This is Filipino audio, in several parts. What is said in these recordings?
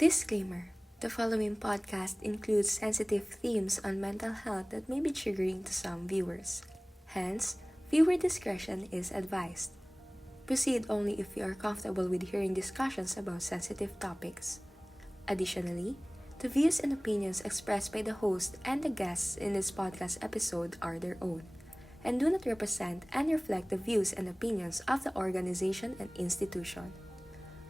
Disclaimer: the following podcast includes sensitive themes on mental health that may be triggering to some viewers. Hence, viewer discretion is advised. Proceed only if you are comfortable with hearing discussions about sensitive topics. Additionally, the views and opinions expressed by the host and the guests in this podcast episode are their own and do not represent and reflect the views and opinions of the organization and institution.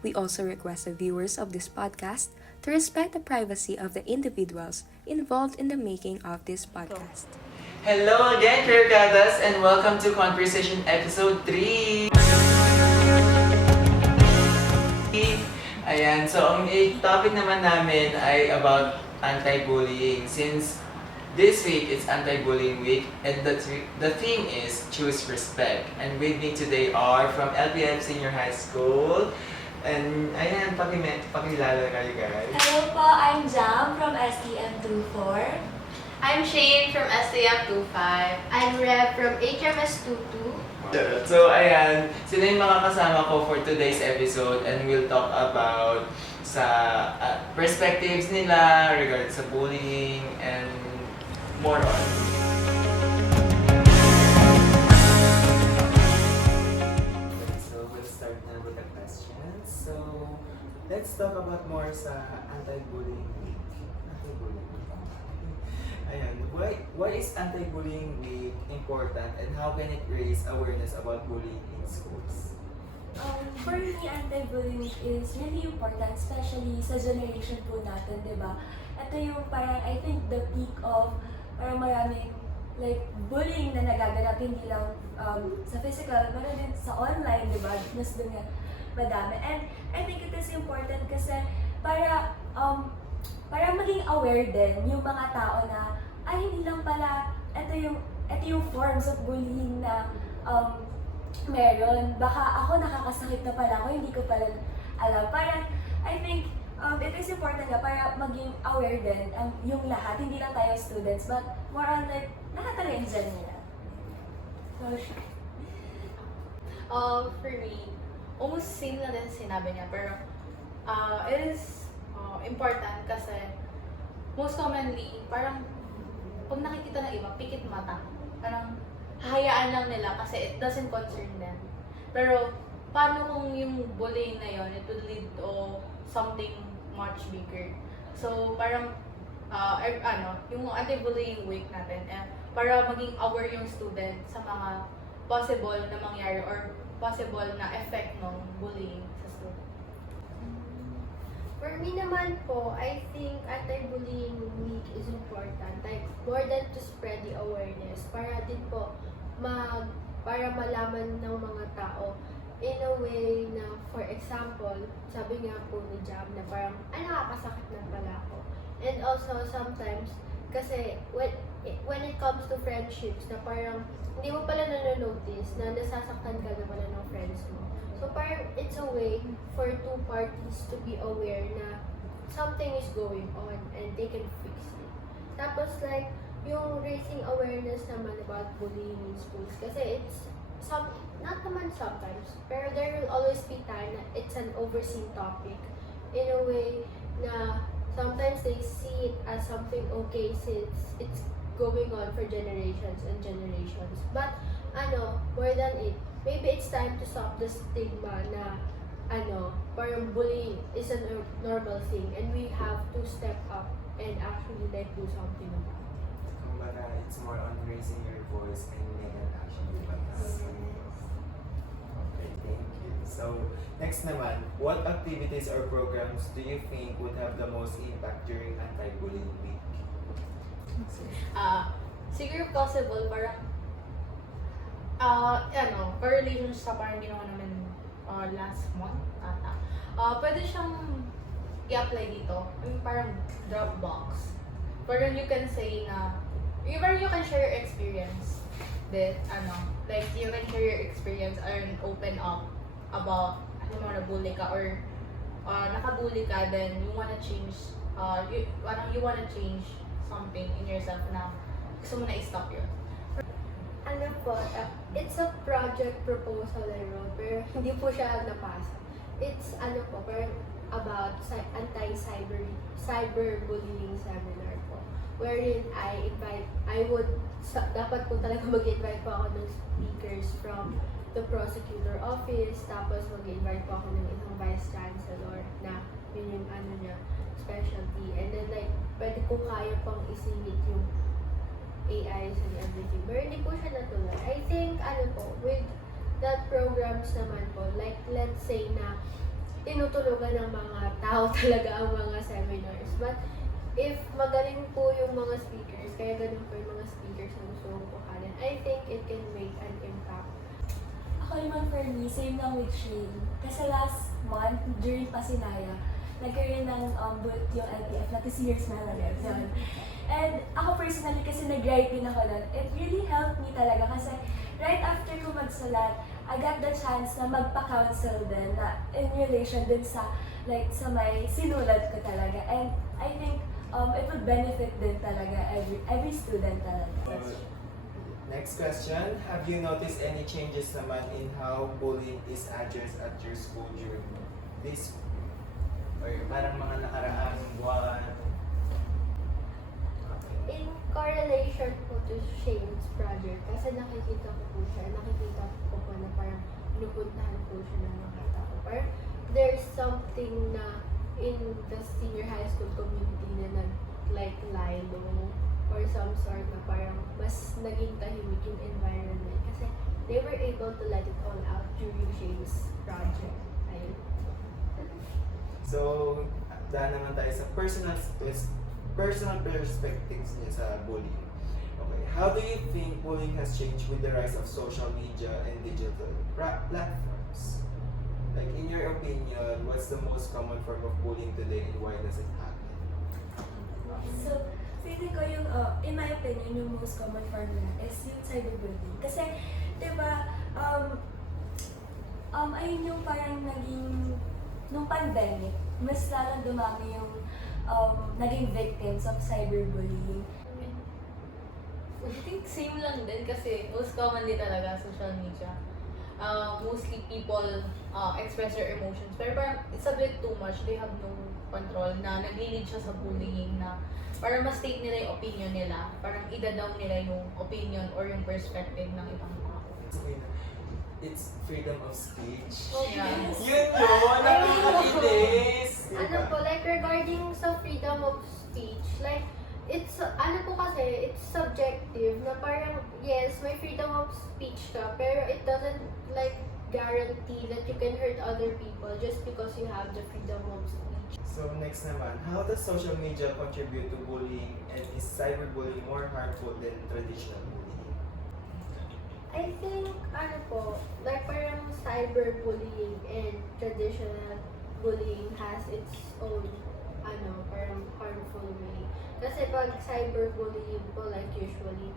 We also request the viewers of this podcast to respect the privacy of the individuals involved in the making of this podcast. Hello again, Kirkadas, and welcome to Conversation Episode 3! Ayan, so ang topic naman namin ay about anti-bullying. Since this week is Anti-Bullying Week, and the theme is Choose Respect. And with me today are from LPF Senior High School. And ayan, pakilala kayo guys. Hello po, I'm Jam from SEM 24. I'm Shane from SAM 25. I'm Rev from HMS 22. So ayan, sila yung makakasama ko for today's episode and we'll talk about sa perspectives nila regarding sa bullying and more on. So we'll start na with the questions. So let's talk about more sa anti-bullying week. Anti-bullying week. Ayan, why is anti-bullying week important and how can it raise awareness about bullying in schools? For me, anti-bullying is really important, especially sa generation po natin, di ba? Ito yung parang, I think, the peak of parang maraming like bullying na nagaganap hindi lang sa physical, pero din sa online, di ba? Mas doon nga madami. And I think it is important kasi para maging aware din yung mga tao na ay hindi lang pala ito yung forms of bullying na meron. Baka ako nakakasakit na pala ako, hindi ko pala alam. Parang I think it is important nga para maging aware din yung lahat, hindi lang tayo students, but more on like lahat talaga in general. For me, almost same na din sinabi niya, pero it is important kasi most commonly, parang pag nakikita ng iba, pikit mata. Parang hahayaan lang nila kasi it doesn't concern them. Pero paano kung yung bullying na yon, it will lead to something much bigger. So parang yung anti-bullying week natin, para maging aware yung student sa mga possible na mangyari or possible na effect ng bullying sa student. For me naman po, I think anti-bullying week is important. Like, more than to spread the awareness, para din po para malaman ng mga tao in a way na, for example, sabi nga po ni Jam na parang, nakakasakit na pala ako. And also, sometimes, kasi when it comes to friendships, na parang hindi mo pala nanonotice na nasasaktan ka na pala ng friends mo. So parang it's a way for two parties to be aware na something is going on and they can fix it. Tapos like, yung raising awareness naman about bullying in schools, kasi it's not naman sometimes, pero there will always be time na it's an overseen topic in a way na sometimes they see it as something okay since it's going on for generations and generations. But more than it, maybe it's time to stop the stigma na parang bullying is a normal thing and we have to step up and actually like do something about it. Kumbaga, it's more on raising your voice and make an action. Okay, thank you. So, next naman, what activities or programs do you think would have the most impact during anti-bullying week? Siguro possible, parang correlation sa parang ginawa namin last month ata. Pwede siyang i-apply dito. Yung parang Dropbox. Parang you can say na, you can share your experience. That, like you can share your experience and open up about, nabully ka or nakabully ka, then you wanna change, you wanna change something in yourself na gusto mo na i-stop yun. It's a project proposal I wrote, pero hindi po siya napasa. It's parang about cyberbullying seminar po. Wherein dapat po talaga mag-invite po ako ng speakers from the prosecutor office, tapos mag-invite po ako ng isang vice chancellor na yun yung ano niya, specialty. And then like, pwede ko kaya pang isingit yung AIs and everything. Pero hindi po siya natuloy. I think, with that programs naman po, like, let's say na tinutulugan ng mga tao talaga ang mga seminars. But, if magaling po yung mga speakers, kaya ganun po yung mga speakers na gusto kong kuhanin, I think it can make an impact. Ako naman for me, same lang with Shane. Kasi last month, during Pasinaya, nagkaroon ng booth yung LPF na 2 years na lang yun. And ako personally kasi nag-write din ako nun. It really helped me talaga kasi right after ko magsulat, I got the chance na magpa-counsel din na in relation din sa sa may sinulat ko talaga. And I think it would benefit din talaga every student talaga. Next question, have you noticed any changes naman in how bullying is addressed at your school during this or parang mga nakaraang buwan? In correlation po to Shane's project, kasi nakikita ko po na parang pinupuntahan po siya ng mga tao. Parang there's something na in the senior high school community na lilo or some sort na parang mas naging tahimik yung environment kasi they were able to let it all out during Shane's project. Ayun. So, dahil naman tayo sa personal perspectives niya sa bullying. Okay, how do you think bullying has changed with the rise of social media and digital platforms? Like, in your opinion, what's the most common form of bullying today and why does it happen? So, feeling ko yung, in my opinion, yung most common form na is yung cyberbullying. Kasi, di ba, ayun yung parang naging, nung pandemic, mas lalong dumami yung naging victims of cyberbullying. I think same lang din kasi most commonly talaga social media. Mostly people express their emotions. Pero parang it's a bit too much. They have no control na nag-lead siya sa bullying na para ma-state nila yung opinion nila. Parang ida-down nila yung opinion or yung perspective ng ibang tao. It's freedom of speech. Yeah. Yun nakakainis! Ano po, like regarding sa freedom of speech, like, it's subjective na parang, yes, may freedom of speech ka, pero it doesn't like guarantee that you can hurt other people just because you have the freedom of speech. So next naman, how does social media contribute to bullying and is cyberbullying more harmful than traditional bullying? I think, like parang cyberbullying and traditional bullying has its own, parang harmful way. Kasi pag cyberbullying po, like usually,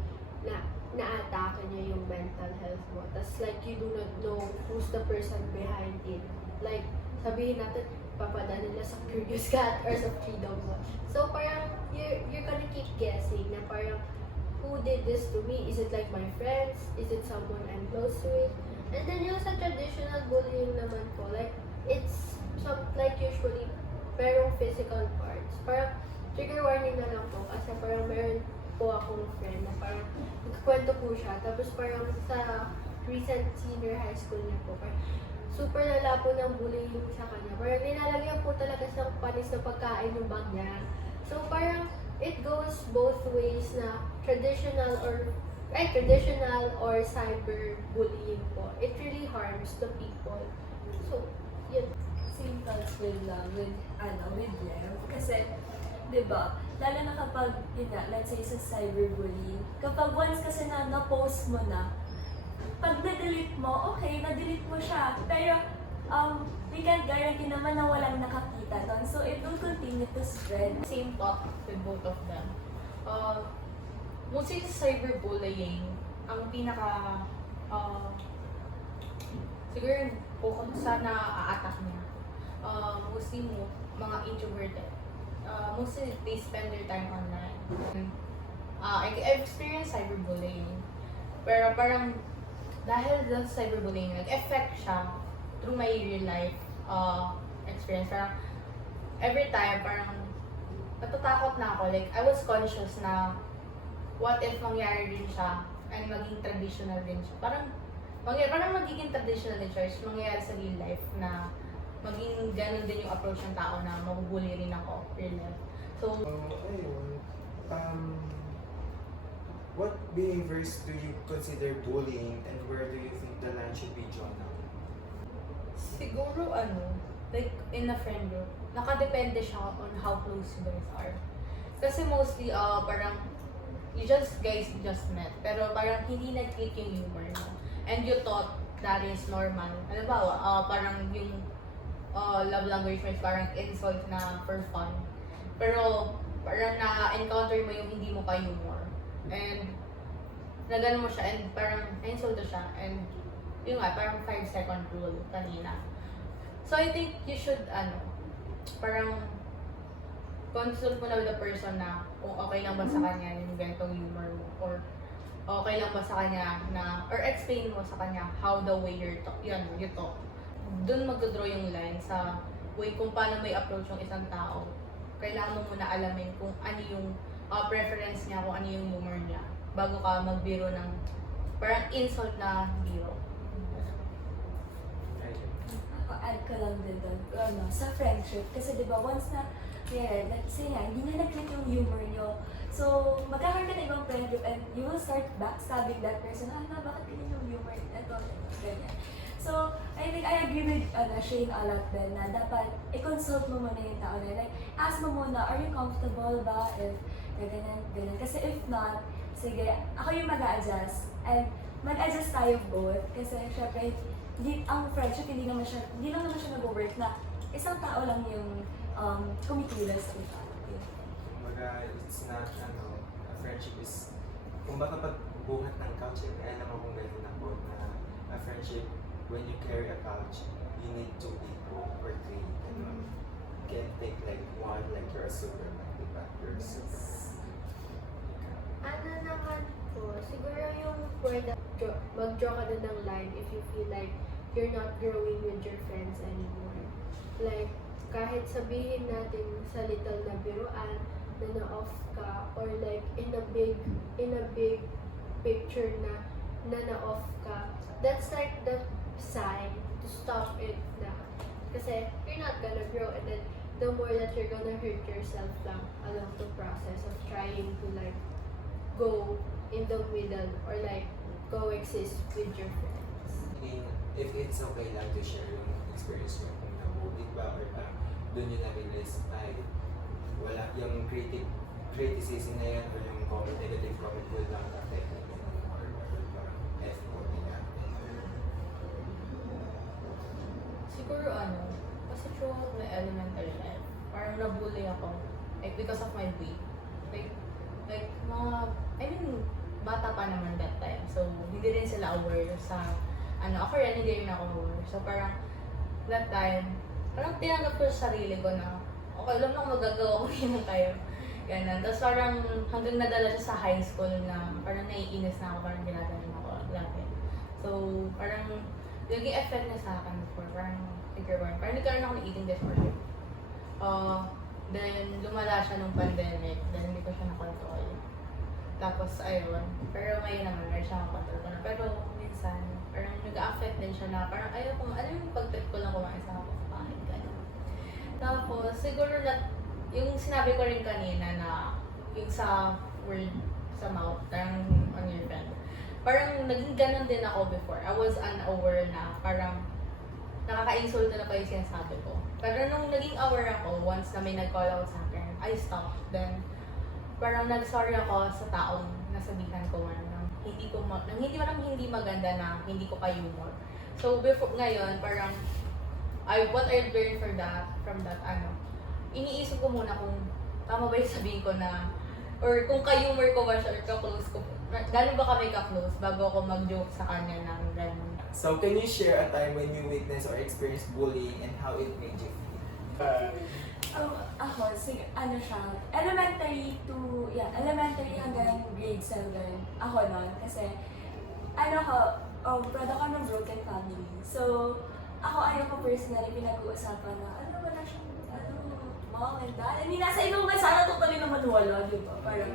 na-atake niya yung mental health mo. Tapos like, you do not know who's the person behind it. Like, sabihin natin, papadala nila sa Curious Cat or sa Freedom mo. So parang, you're gonna keep guessing na parang, who did this to me? Is it like my friends? Is it someone I'm close with? And then yung sa traditional bullying naman po, like, it's usually parang physical parts. Parang trigger warning na lang po kasi parang meron po akong friend na parang nagkwento po siya. Tapos parang sa recent senior high school niya po, parang super lala po ng bullying sa kanya. Parang nilalagyan po talaga sa panis na pagkain yung bag niya. So parang it goes both ways na traditional or cyber bullying po. It really harms the people. So, yun. Same thoughts with Lev. Kasi, di ba, lalo na kapag, let's say sa cyberbullying, kapag once kasi na-post mo na, pag na-delete mo, okay, na-delete mo siya. Pero, we can't guarantee naman na walang nakakita doon. So, it will continue to spread. Same thought with both of them. Mostly sa cyberbullying, ang pinaka siguro focus sa na-a-attack niya. Mostly mga introverted. Mostly they spend their time online. I've experienced cyberbullying. Pero parang dahil sa cyberbullying, nag-effect siya through my real life experience. Parang every time parang natatakot na ako. Like, I was conscious na what if mangyari din siya and maging traditional din siya. Parang magiging traditional din siya is mangyayari sa real life na maging ganun din yung approach ng tao na mabubuli rin ako real life. So, Ayun. What behaviors do you consider bullying and where do you think the line should be drawn out? siguro like in a friend group, nakadepende siya on how close you guys are. Kasi mostly, parang guys just met, pero parang hindi nag-click yung humor mo. And you thought that is normal. Halimbawa, parang yung love language mo is parang insult na for fun. Pero parang na-encounter mo yung hindi mo ka-humor. And nagano mo siya and parang na-insult siya. And yun nga, parang 5-second rule kanina. So I think you should, parang consult mo na with the person na kung okay lang ba sa kanya yung gantong humor mo or okay lang ba sa kanya na, or explain mo sa kanya how the way you talk. Doon magdodraw yung line sa way kung paano may approach yung isang tao. Kailangan mo muna alamin kung ano yung preference niya, kung ano yung humor niya bago ka magbiro ng parang insult na biro. Add ko lang din doon, sa friendship. Kasi di ba once na, let's say nga, hindi na nag-click yung humor nyo. So, magkakaroon ka na ibang friend group and you will start backstabbing that person. Bakit ganyan yung humor? Ito, ganyan. So, I think I agree with Shane a lot din na dapat i-consult mo muna yung tao na. Like, ask mo muna, are you comfortable ba if ganyan. Kasi if not, sige, ako yung mag-a-adjust. And mag-adjust tayo both. Kasi syempre, ang friendship hindi lang naman siya nag-work na isang tao lang yung kumikilos sa isa. Kumbaga, it's not, a friendship is, kumbaga pag buhat ng couch, alam mo kung gano'n ako na a friendship, when you carry a couch, you need 2 people or 3. You can't take like one, like you're a superman, diba? You're a superman. Ano naman po, siguro yung pwede mag-draw ka na ng line if you feel like you're not growing with your friends anymore. Like, kahit sabihin natin sa little na biruan, na na-off ka, or like in a big picture na na-off ka, that's like the sign to stop it na. Kasi you're not gonna grow, and then the more that you're gonna hurt yourself lang along the process of trying to like go in the middle or like coexist with your friends. If it's okay lang to share yung experience mo kung nabully ba or doon yung na-realize ay wala yung criticism na yan or yung negative comment will not affect me or parang effort niya. Siguro kasi throughout my elementary life, parang nabully ako. Like, because of my weight. Like, bata pa naman that time. So, hindi rin sila aware sa, ako rin, hindi rin ako aware. So, parang, that time, parang tinanggap ko sa sarili ko na, okay, alam na kung magagawa ko yun kayo. Ganun. Tapos parang hanggang nadala siya sa high school na parang naiinis na ako, parang ginagaling ako lagi. So, parang, naging effect na sa akin before, parang nagkaroon ako ng eating disorder. Then, lumala siya nung pandemic, then hindi ko siya nakontrol. Tapos, ayun. Pero ngayon naman, meron siya nakontrol ko na. Pero, minsan, parang nag-affect din siya na parang ayaw ko, yung pag-trip ko lang kumain sa ako sa kahit gano'n. Tapos, siguro na, yung sinabi ko rin kanina na, yung sa word, sa mouth, parang on your friend. Parang naging ganun din ako before. I was unaware na parang nakaka-insult na pa yung sinasabi ko. Pero nung naging aware ako, once na may nag-call out sa akin, I stopped. Then, parang nag-sorry ako sa taong nasabihan ko man nang hindi maganda na hindi ko ka-humor. So, before, ngayon, parang, what I learned from that, iniisip ko muna kung tama ba yung sabihin ko na, or kung ka-humor ko ba siya, or ka-close ko, gano'n ba kami ka-close bago ako mag-joke sa kanya ng gano'n. So, can you share a time when you witnessed or experienced bullying and how it made you feel? Ako, elementary hanggang grade 7, ako nun. Kasi, product ako ng broken family. So, ako ayaw ko personally pinag-uusapan na, mom and dad. I mean, nasa ibang bansa na totally naman wala, di ba? Parang,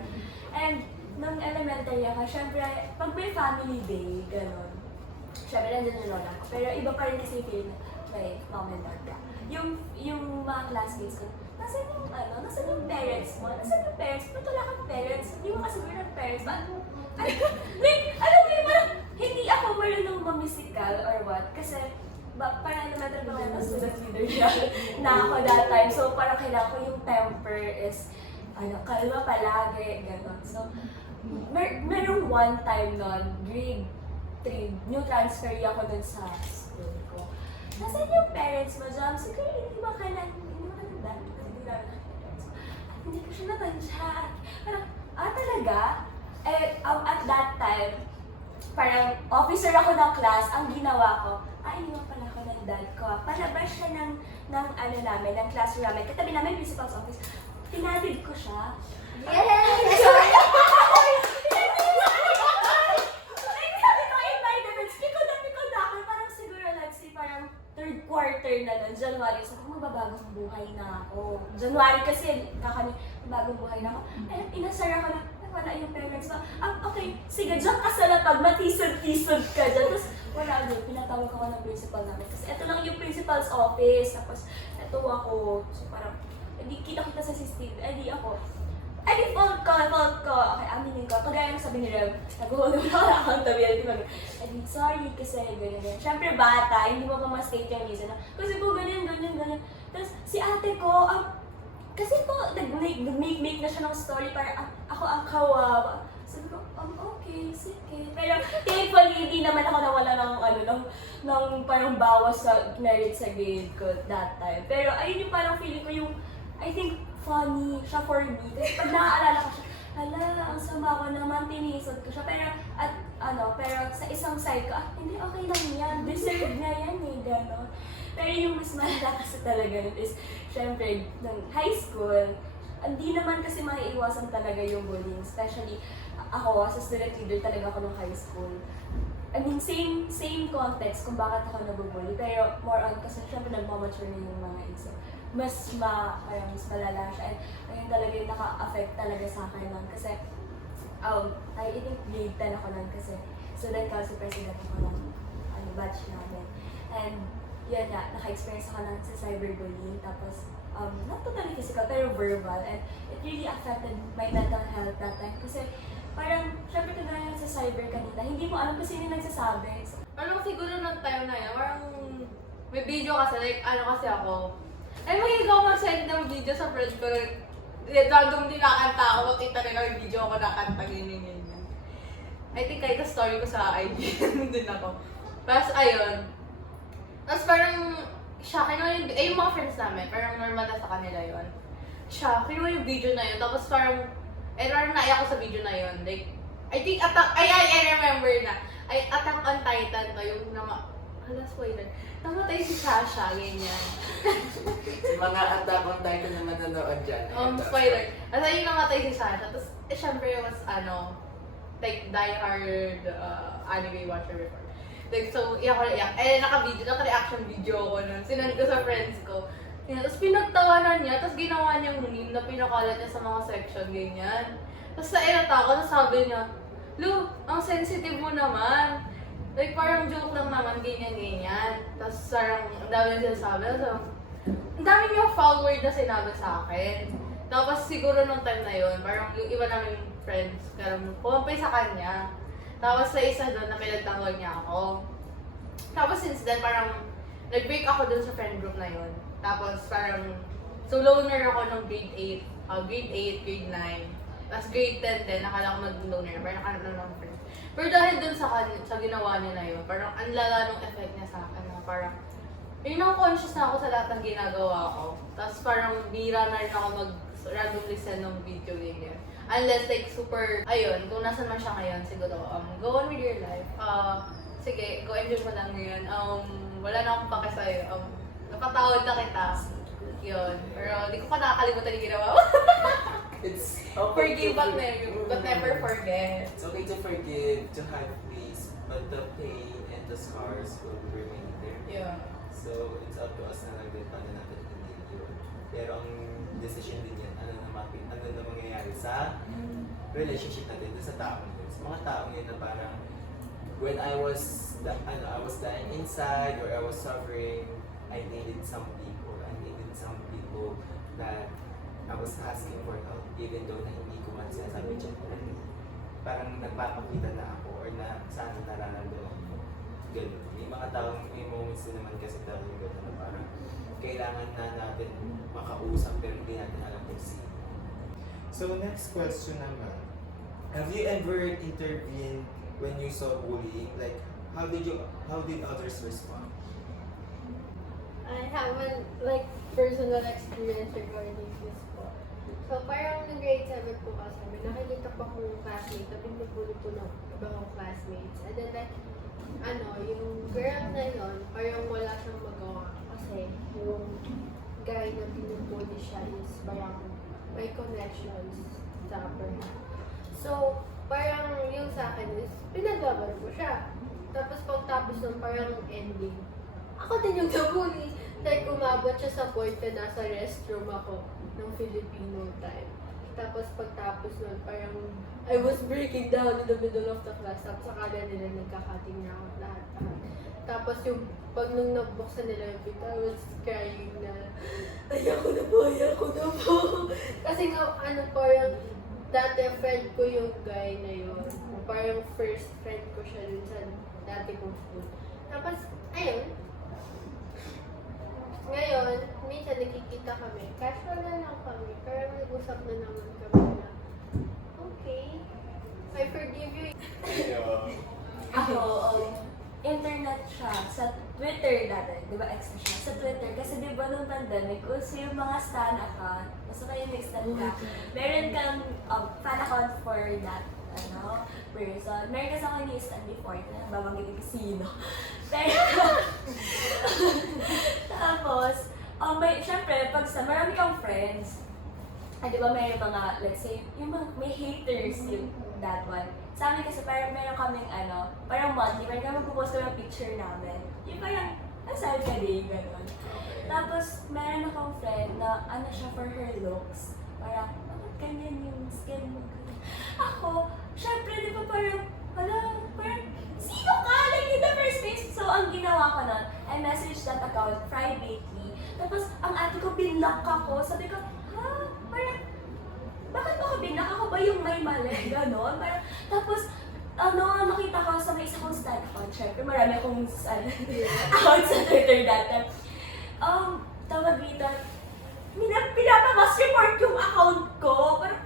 and nung elementary ako, syempre, pag may family day, gano'n, syempre nandiyan yung lola ko. Pero iba pa rin kasi yung feeling na may mom and dad ka. Yung mga classmates ko, nasan yung parents mo? Nasan yung parents? Ba't wala kang parents? Hindi mo kasi we're not parents. Ba't? Like, alam mo yung parang, hindi ako marunong ma-musical or what. Kasi, parang elementary ko ngayon, student leader siya na ako that time. So, parang kailangan ko yung temper is, kalma palagi, gano'n. So, merong one time nun, grade 3, new transfer ako dun sa school ko. Nasaan yung parents mo, Jam? Siguro hindi ba ka na dad? Hindi na parents mo. Hindi ko siya natansya. Parang, talaga? At that time, parang officer ako ng class, ang ginawa ko, iniwan pala ako ng dad ko. Palabas siya ng namin, ng classroom namin. Katabi namin principal's office. Tinatid ko siya. Yes! Third quarter na nun, January, sabi ko, magbabagong buhay na ako. January kasi, bagong buhay na ako. Eh, inasara ko na, wala yung parents ko. Okay, sige, dyan ka sa lapag, matisod-tisod ka dyan. Tapos, wala doon, pinatawag ako ng principal namin. Kasi ito lang yung principal's office. Tapos, ito ako. So, parang, hindi kita-kita sa CCTV. Di ako. Fault ko. Okay, aminin ko. Kagaya ng sabi ni Rev, nag-hulog na wala akong tabi. Sorry kasi ganyan. Siyempre bata, hindi mo pa ma-state yung reason. Kasi po ganyan. Tapos si ate ko, kasi po nag-make na siya ng story para ako ang kawawa. Sabi ko, okay, sige. Pero thankfully, hindi naman ako nawala ng parang bawas sa merit sa grade ko that time. Pero ayun yung parang feeling ko yung, I think, funny siya for me. Kasi pag naaalala ko siya, ang sama ko naman, tinisod ko siya. Pero sa isang side ko, hindi, okay lang yan. Deserve na yan gano'n. Pero yung mas malala kasi talaga nun is, syempre, ng high school, hindi naman kasi maiiwasan talaga yung bullying. Especially, ako, as a student leader talaga ako ng high school. I mean, same context kung bakit ako nabubully. Pero more on, kasi syempre nagmamature na yung mga isip. Mas malala siya. And ayun talaga yung naka-affect talaga sa akin nun. Kasi, I think grade 10 ako nun kasi student council president ako ng batch namin. And yun nga, naka-experience ako sa cyberbullying. Tapos, not totally physical, pero verbal. And it really affected my mental health that time. Kasi parang, syempre kagaya sa cyber kanina, hindi mo alam kung sino nagsasabi. Parang siguro ng time na yun, parang may video kasi, like, kasi ako, mahilig ako mag-send ng video sa friends ko, random din nakanta ako, makita nila yung video ako nakanta, ganyan. I think kahit story ko sa IG, din ako. Tapos ayun, tapos parang, siya, kinuha yung mga friends namin, parang normal na sa kanila yun. Siya, kinuha yung video na yun, tapos parang naiyak ko sa video na yun. Like, I think, I remember na, Attack on Titan to, yung spoiler. Namatay si Sasha, ganyan. Sa mga Attack on Titan na manonood dyan. Spoiler. Kasi yung namatay si Sasha, tapos syempre was like die-hard anime watcher before. Like, so, iyak ko na iyak. Naka-reaction video ako nun. Sinand ko sa friends ko. Tapos pinagtawanan niya, tapos ginawa niyang meme na pinakalat niya sa mga section, ganyan. Tapos nainata ako, tapos sabi niya, Lu, ang sensitive mo naman. Like, parang joke lang naman, ganyan. Tapos parang, ang dami niya sinasabi. So, ang dami niyang foul word na sinabi sa akin. Tapos siguro nung time na yun, parang yung iba namin friends, parang pumampay sa kanya. Tapos sa isa doon, na pinagtanggol niya ako. Tapos since then, parang nag-break ako dun sa friend group na yun. Tapos parang, so loner ako nung grade 8, grade 9. Tapos grade 10 din, nakala ko mag-loner, parang nakahanap lang ng friends. Pero dahil dun sa ginawa niya na yun, parang ang lala nung effect niya sa akin na parang, conscious na ako sa lahat ng ginagawa ko. Tapos parang bira na rin ako mag-random listen ng video game. Unless like super, ayun, kung nasan man siya ngayon, siguro, go on with your life. Sige, go enjoy mo lang ngayon. Wala na akong pake sa'yo. Napatawad na kita. Yun. Pero di ko pa nakakalimutan yung ginawa mo. It's okay Forgive but never forget. It's okay to forgive, to have peace, but the pain and the scars will remain there. Yeah. So, it's up to us na lang din paano natin hindi yun. Pero ang sa relationship natin, dun sa taong yun. Sa mga taong yun na parang when I was dying inside or I was suffering, I needed some people. I needed some people that I was asking for help even though na hindi ko man sinasabi dyan. Parang nagpapakita na ako or na sana nararamdaman ko. Ganun. May mga taong, may moments din naman kasi talaga gano'n na parang kailangan na natin makausap pero hindi natin alam kung sino. So next question naman. Have you ever intervened when you saw bullying? Like, how did others respond? I haven't like personal experience regarding this po. So parang nung grade 7 po kasi may nakikita po akong classmate na binubully po ng ibang classmates. And then like, yung girl na yun, parang wala siyang magawa kasi yung guy na binubully siya is parang may connections sa upper. So parang yung sa akin is pinaglaban ko siya. Tapos pagtapos ng parang ending, ako din yung nabully. Like, umabot siya sa point na nasa restroom ako ng Filipino time. Tapos pagtapos nun, parang I was breaking down in the middle of the class. Tapos akala nila nagkakating na ako lahat. Tapos yung pag nung nabuksan nila yung pinto, I was crying na ayoko na po. Kasi nga, parang dati friend ko yung guy na yun. Parang first friend ko siya dun sa dati kong school. Tapos, ayun. Ngayon, minsan nakikita kami. Casual na lang kami. Pero nag-usap na naman kami na, okay, I forgive you. Ako, internet siya sa Twitter dati. Di ba ex na siya? Sa Twitter. Kasi di ba nung pandemic, uso yung mga stan account. Basta kayo nag-stan ka. Meron kang fan account for that person. Meron kasi ako ni-stan before. Babanggitin ko sino. Pero, tapos, syempre, marami kang friends. Di ba may mga, let's say, yung mga, may haters yung that one. Sa amin kasi parang meron kaming parang monthly, parang kami magpupost kami ng picture namin. Yung parang, asal ka din, gano'n. Tapos, meron akong friend na siya for her looks. Parang, bakit ganyan yung skin mo? Ako, syempre, di ba parang, parang, sino ka? Like, in the first place. So, ang ginawa ko nun, I messaged that account privately. Tapos, ang ate ko, binlock ako. Sabi ko, parang, bakit mo ako binlock? Ako ba yung may mali? Ganon. Parang, tapos, makita ko sa may isa kong stan account. Syempre, marami akong account sa Twitter dati. Tawag dito, pinapamas report yung account ko. Parang,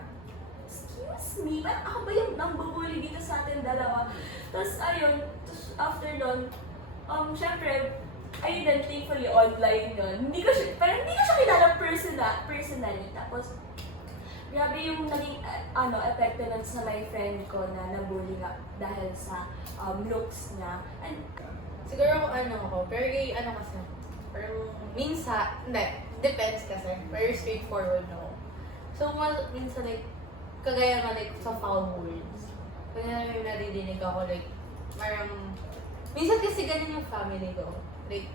excuse me, parang ako ba yung nangbubuli dito sa atin dalawa? Tapos, ayun, after nun, syempre, ayun din, thankfully, online yun. Hindi ko siya kilala personally. Tapos, grabe yung naging, epekto nun sa my friend ko na nabully nga dahil sa looks niya. And, Siguro very kasi, parang minsan, depends kasi, very straightforward no. So, minsan like, kagaya nga like sa foul words, pag may naridinig ako like, parang, minsan kasi ganun yung family ko. Like,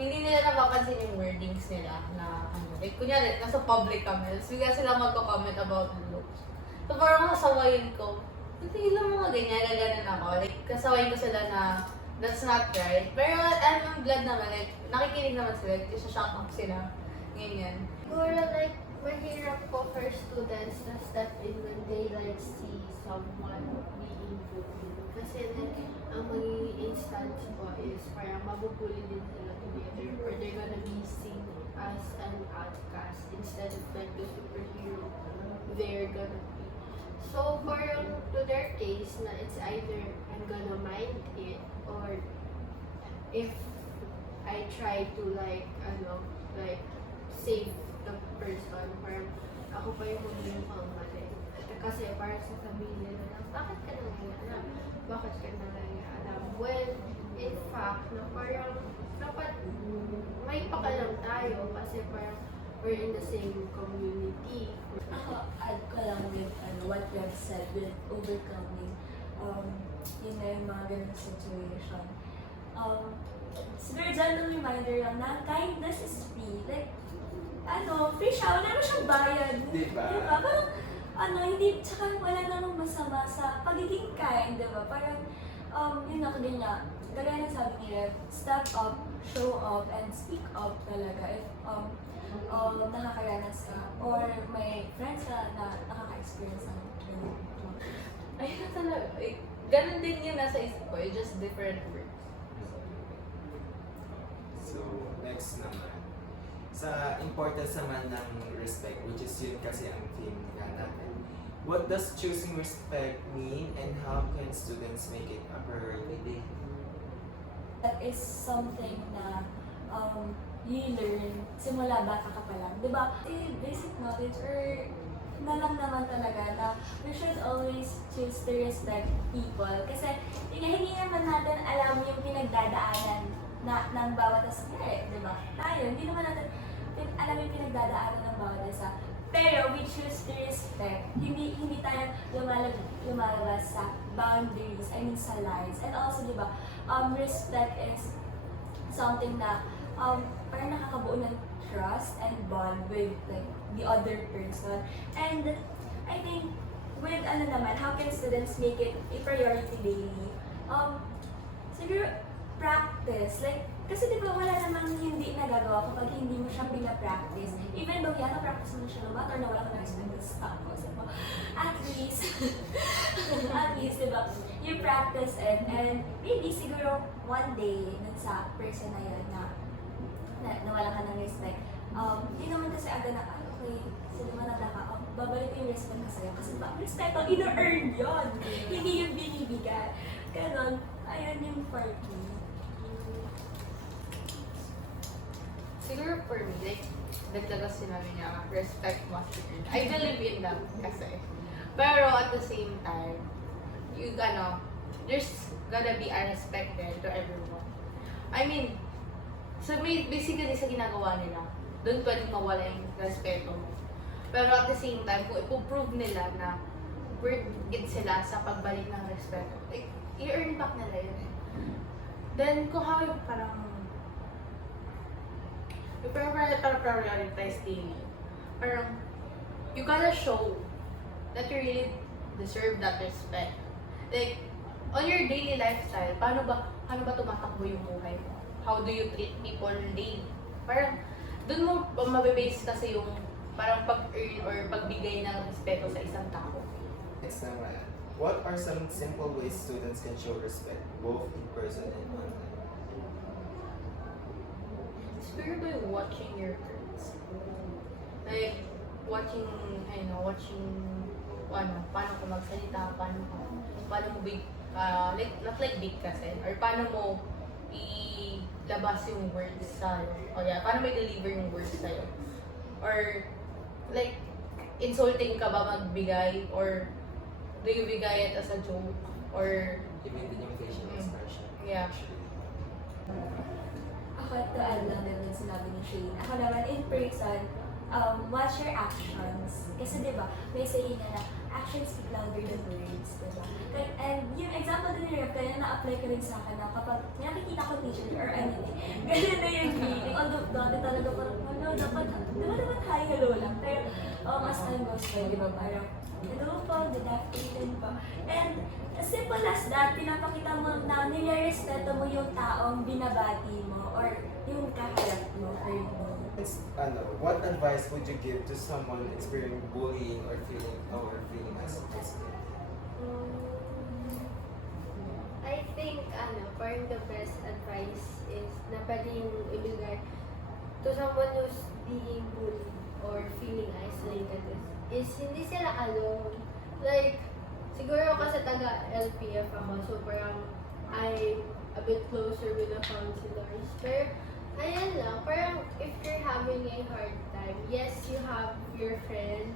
hindi nila napapansin yung wordings nila na like, kunyari, nasa public kami, tapos bigla sila magko-comment about looks. So, parang kasawayin ko, hindi lang mga ganyan, gaganan ako. Like, kasawayin ko sila na, that's not right. Pero I'm glad naman, like, nakikinig naman sila, like, isa-shock up sila. Ganyan. Siguro like, mahirap po for students na step in when they like see someone being bullied. Kasi like, ang magiging instance po is parang mabubuli din sila together or they're gonna be seen as an outcast instead of like the superhero they're gonna be. So parang to their case na it's either I'm gonna mind it or if I try to like save the person, parang ako pa yung mukhang mali. Kasi parang sasabihin nila na, bakit ka nangyayaan? Bakit ka nangyayaan? Well, in fact, na parang dapat may pakalam tayo kasi parang we're in the same community. ako, add ko lang with what you have said with overcoming yun na yung mga ganun situation. Siguro gentle reminder lang na kindness is free. Like, free siya, wala mo siyang bayad. Diba? Parang, hindi, tsaka wala namang masama sa pagiging kind, di ba? Parang, yun nga, gaya ng sabi ni Rev, step up, show up, and speak up talaga if nakakaranas ka or may friends ka na nakaka-experience ng ganito. Ayun na talaga. Ganun din yung nasa isip ko. Just different words. So, next naman. Sa importance naman ng respect, which is yun kasi ang theme nga natin. What does choosing respect mean and how can students make it a priority? That is something na you learn simula bata ka pa lang. Di ba? Basic knowledge or na lang naman talaga na we should always choose to respect people. Kasi hindi naman natin alam yung pinagdadaanan ng bawat isa. Di ba? Tayo, hindi naman natin alam yung pinagdadaanan ng bawat isa. Pero we choose to respect. Hindi tayo lumalabas sa boundaries, I mean sa lines. And also, di ba, respect is something na parang nakakabuo ng trust and bond with like the other person. And I think with how can students make it a priority daily? Siguro practice. Like, kasi di ba wala namang hindi nagagawa kapag hindi mo siya pina-practice. Even though practice mo siya naman or nawala ka na experience tapos. At least, di ba, you practice it and maybe siguro one day dun sa person na yun na nawala ka ng respect. Hindi naman kasi agad na, okay, sila manala ka, babalik ko yung respect ka sa'yo. Kasi respect ang ina-earn yun. Hindi yung binibigay. Ganon, ayun yung part me. Siguro for me, like, dagdagas sinabi niya, respect must be earned. I believe in that kasi. Pero at the same time, there's gonna be a respect there to everyone. I mean, so basically sa ginagawa nila, doon pwedeng mawala yung respeto. Pero at the same time, kung ipoprove nila na worth it sila sa pagbalik ng respeto, like, i-earn back nila yun. Then, kung how parang prioritize daily, parang you gotta show that you really deserve that respect. Like, on your daily lifestyle, paano ba tumatakbo yung buhay mo? How do you treat people daily? Parang, dun mo mabibase kasi yung parang pag-earn or pagbigay ng respeto sa isang tao. Next naman. What are some simple ways students can show respect, both in person and online? Siguro by watching your friends. Like, watching paano ko magsalita, paano mo like, not like big kasi, or paano mo ilabas yung words sa'yo, paano mo i-deliver yung words sa'yo, or like, insulting ka ba magbigay, or do you bigay it as a joke, or Even din yung facial expression. yeah. Ako, to add lang din yung sinabi ni Shane. Ako naman, in person, watch your actions. Kasi diba, may saying na actions speak louder than words, diba? And yung example din ni Rep, kaya na-apply ko rin sa akin na kapag nakikita ko teacher or anything, ganun na yung feeling. Although dati talaga parang, dapat hi, hello lang. Pero as time goes by, diba, parang, hello po, good afternoon po. And as simple as that, pinapakita mo na nire-respeto mo yung taong binabati mo or yung kaharap mo or mo. What advice would you give to someone experiencing bullying or feeling isolated? I think, parang the best advice is na pwedeng ibigay to someone who's being bullied or feeling isolated is hindi sila alone. Like, siguro kasi taga-LPF ako, so parang I'm a bit closer with the counselors. Pero, ayan lang, parang if you're having a hard time, yes, you have your friends,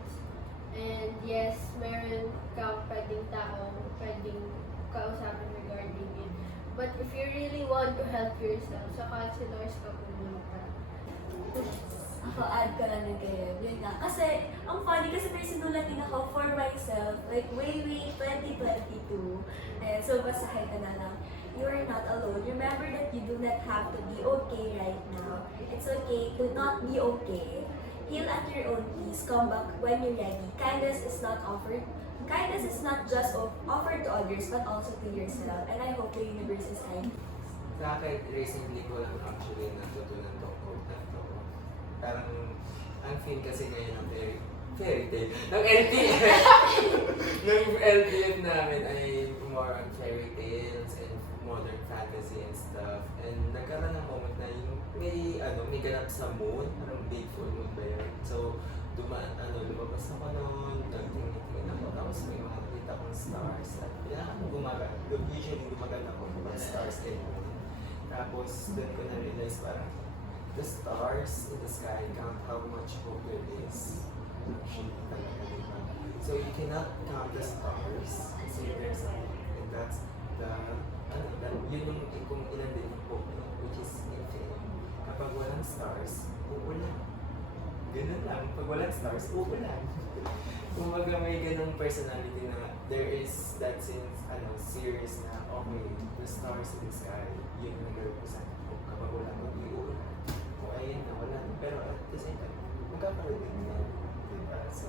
and yes, meron kang pwedeng taong pwedeng kausapin regarding it. But if you really want to help yourself, sa counselors ka pumunta. Ako, add ko lang din kayo. Yun nga. Kasi, ang funny kasi may sinulat din ako for myself, like way 2022. And so, basahin ka na lang. You are not alone. Remember that you do not have to be okay right now. It's okay to not be okay. Heal at your own pace. Come back when you're ready. Kindness is not offered. Kindness is not just offered to others, but also to yourself. And I hope the universe is kind. Sa akin, recently ko lang actually natutunan to quote na to. Parang, ang theme kasi ngayon ng fairy tale. Ng LTF! ng LTF namin ay more on fairy tales and modern fantasy and stuff. And nagkaroon ng moment na yung may ganap sa moon, parang big full moon ba yun? So, lumabas ako noon, nagtingin ako, tapos may mga nakita kong stars. At kailangan ko usually gumagana ako ng stars and moon. Tapos, doon ko na-realize parang, the stars in the sky count how much hope there is. Actually, talaga, diba? So, you cannot count the stars kasi there's something. And that's yun yung kung ilan din yung hope, which is infinite. Kapag walang stars, uulan. Ganun lang. Pag walang stars, uulan. Kumaga may ganung personality na there is that series na okay, the stars in the sky, yun yung nag-represent ko. Kapag wala mo, iuulan. O ayun na, wala na. Pero at the same time, magkakaroon din yan. Diba? So,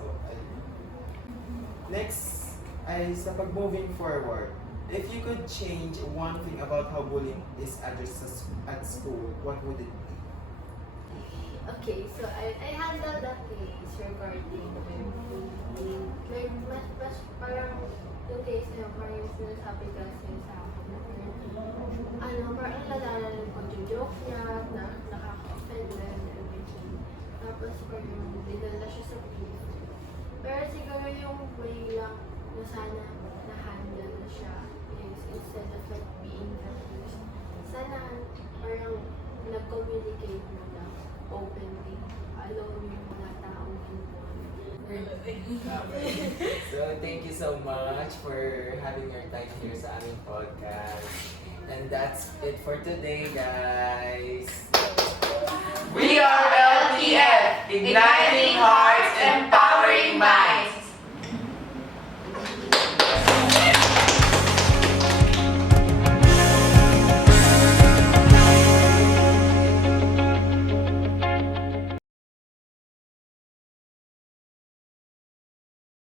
next ay sa pag-moving forward, if you could change one thing about how bullying is addressed at school, what would it be? Okay, so I handled that case regarding like mas parang yung case na parang sinasabi kasi sa akin na parang lalala ng pag-joke niya na nakaka-offend na and everything. Tapos parang dinala siya sa police. Pero siguro yung way lang na sana na-handle na siya is instead of like being abused, sana parang nag-communicate mo na openly, alone yung mga taong involved. So, thank you so much for having your time here sa aming podcast. And that's it for today, guys. We are LTF, igniting hearts, empowering minds.